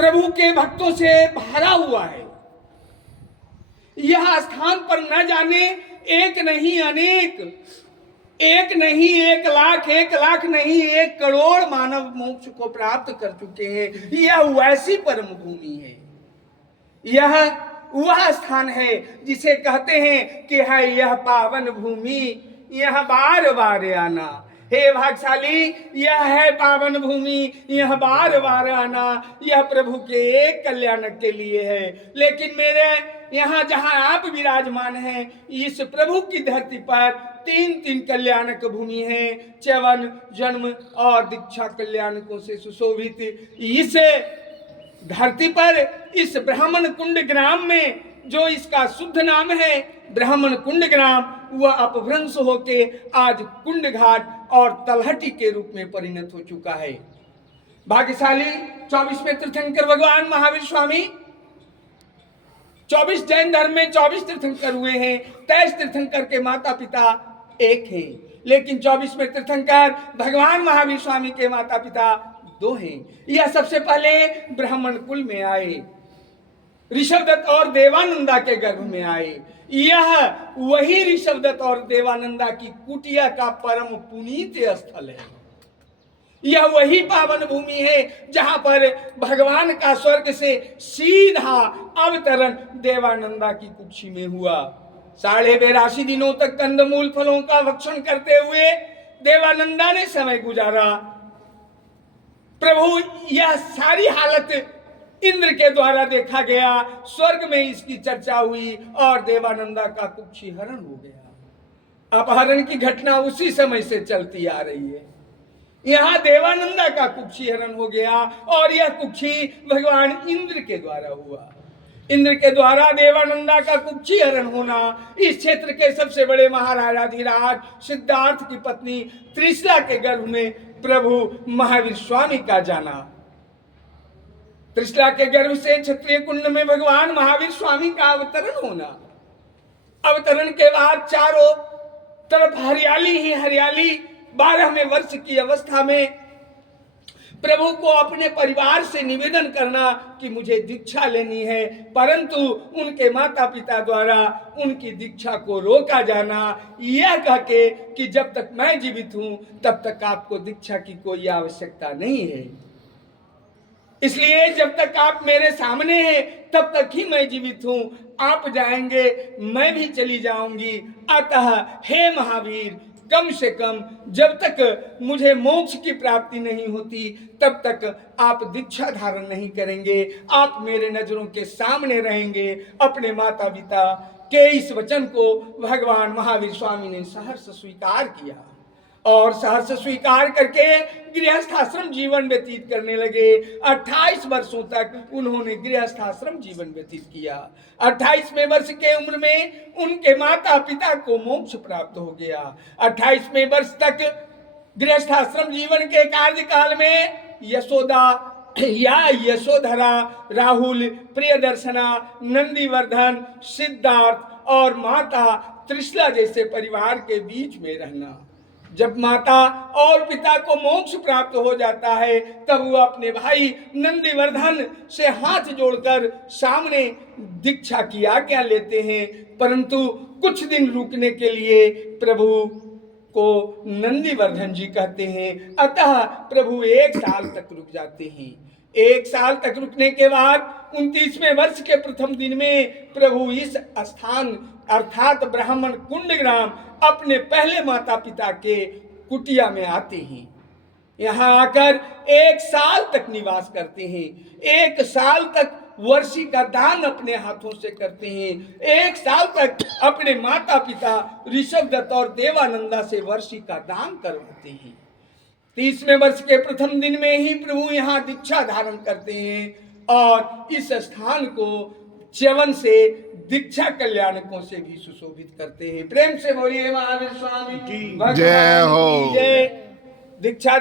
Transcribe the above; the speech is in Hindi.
प्रभु के भक्तों से भरा हुआ है। यह स्थान पर न जाने एक नहीं अनेक, एक नहीं 1,00,000, 1,00,000 नहीं 1,00,00,000 मानव मोक्ष को प्राप्त कर चुके हैं। यह वैसी परम भूमि है, यह वह स्थान है जिसे कहते हैं कि है यह पावन भूमि, यह बार बार आना। हे भाग्यशाली, यह है पावन भूमि, यह बार बार आना, यह प्रभु के एक कल्याण के लिए है। लेकिन मेरे यहाँ जहाँ आप विराजमान हैं, इस प्रभु की धरती पर 3 कल्याणक भूमि है, च्यवन, जन्म और दीक्षा कल्याणकों से सुशोभित। इस धरती पर, इस ब्राह्मण कुंड ग्राम में, जो इसका शुद्ध नाम है ब्राह्मण कुंड ग्राम, वह अपभ्रंश होके आज कुंड घाट और तलहटी के रूप में परिणत हो चुका है। भाग्यशाली 24वें तीर्थंकर भगवान महावीर स्वामी, 24 जैन धर्म में 24 तीर्थंकर हुए हैं। 23 तीर्थंकर के माता पिता एक हैं, लेकिन 24वें तीर्थंकर भगवान महावीर स्वामी के माता पिता 2 हैं। यह सबसे पहले ब्राह्मण कुल में आए, ऋषभदत्त और देवानंदा के गर्भ में आए। यह वही ऋषभदत्त और देवानंदा की कुटिया का परम पुनीत स्थल है। यह वही पावन भूमि है जहां पर भगवान का स्वर्ग से सीधा अवतरण देवानंदा की कुक्षी में हुआ। 82.5 दिनों तक कंदमूल फलों का भक्षण करते हुए देवानंदा ने समय गुजारा। प्रभु, यह सारी हालत इंद्र के द्वारा देखा गया, स्वर्ग में इसकी चर्चा हुई और देवानंदा का कुक्षी हरण हो गया। अपहरण की घटना उसी समय से चलती आ रही है। यहाँ देवानंदा का कुक्षी हरण हो गया और यह कुक्षी भगवान इंद्र के द्वारा हुआ। इंद्र के द्वारा देवानंदा का कुक्षी हरण होना इस क्षेत्र के सबसे बड़े महाराजाधिराज सिद्धार्थ की पत्नी त्रिशला के गर्भ में प्रभु महावीर स्वामी का जाना। त्रिशला के गर्भ से क्षत्रिय कुंड में भगवान महावीर स्वामी का अवतरण होना। अवतरण के बाद चारों तरफ हरियाली ही हरियाली। 12वें वर्ष की अवस्था में प्रभु को अपने परिवार से निवेदन करना कि मुझे दीक्षा लेनी है, परंतु उनके माता पिता द्वारा उनकी दीक्षा को रोका जाना, यह कह के कि जब तक मैं जीवित हूं तब तक आपको दीक्षा की कोई आवश्यकता नहीं है, इसलिए जब तक आप मेरे सामने हैं तब तक ही मैं जीवित हूं। आप जाएंगे मैं भी चली जाऊंगी। अतः हे महावीर, कम से कम जब तक मुझे मोक्ष की प्राप्ति नहीं होती तब तक आप दीक्षा धारण नहीं करेंगे, आप मेरे नजरों के सामने रहेंगे। अपने माता पिता के इस वचन को भगवान महावीर स्वामी ने सहर्ष स्वीकार किया और सहर्ष स्वीकार करके गृहस्थाश्रम जीवन व्यतीत करने लगे। 28 वर्षों तक उन्होंने गृहस्थाश्रम जीवन व्यतीत किया। 28वें वर्ष के उम्र में उनके माता पिता को मोक्ष प्राप्त हो गया। 28वें वर्ष तक गृहस्थाश्रम जीवन के कार्यकाल में यशोदा या यशोधरा, राहुल, प्रियदर्शना, नंदीवर्धन, सिद्धार्थ और माता त्रिशला जैसे परिवार के बीच में रहना। जब माता और पिता को मोक्ष प्राप्त हो जाता है तब वो अपने भाई नंदीवर्धन से हाथ जोड़कर सामने दीक्षा की आज्ञा लेते हैं, परंतु कुछ दिन रुकने के लिए प्रभु को नंदीवर्धन जी कहते हैं। अतः प्रभु 1 साल तक रुक जाते हैं। 1 साल तक रुकने के बाद 29वें वर्ष के प्रथम दिन में प्रभु इस स्थान अर्थात ब्राह्मण कुंड ग्राम अपने पहले माता पिता के कुटिया में आते हैं। यहाँ आकर 1 साल तक निवास करते हैं। 1 साल तक वर्षी का दान अपने हाथों से करते हैं। 1 साल तक अपने माता पिता ऋषभदत्त और देवानंदा से वर्षी का दान करवाते हैं। 30वें वर्ष के प्रथम दिन में ही प्रभु यहाँ दीक्षा धारण करते हैं और इस स्थान को च्यवन से दीक्षा कल्याणकों से भी सुशोभित करते हैं। प्रेम से बोलिए महावीर स्वामी की जय हो। जय। दीक्षा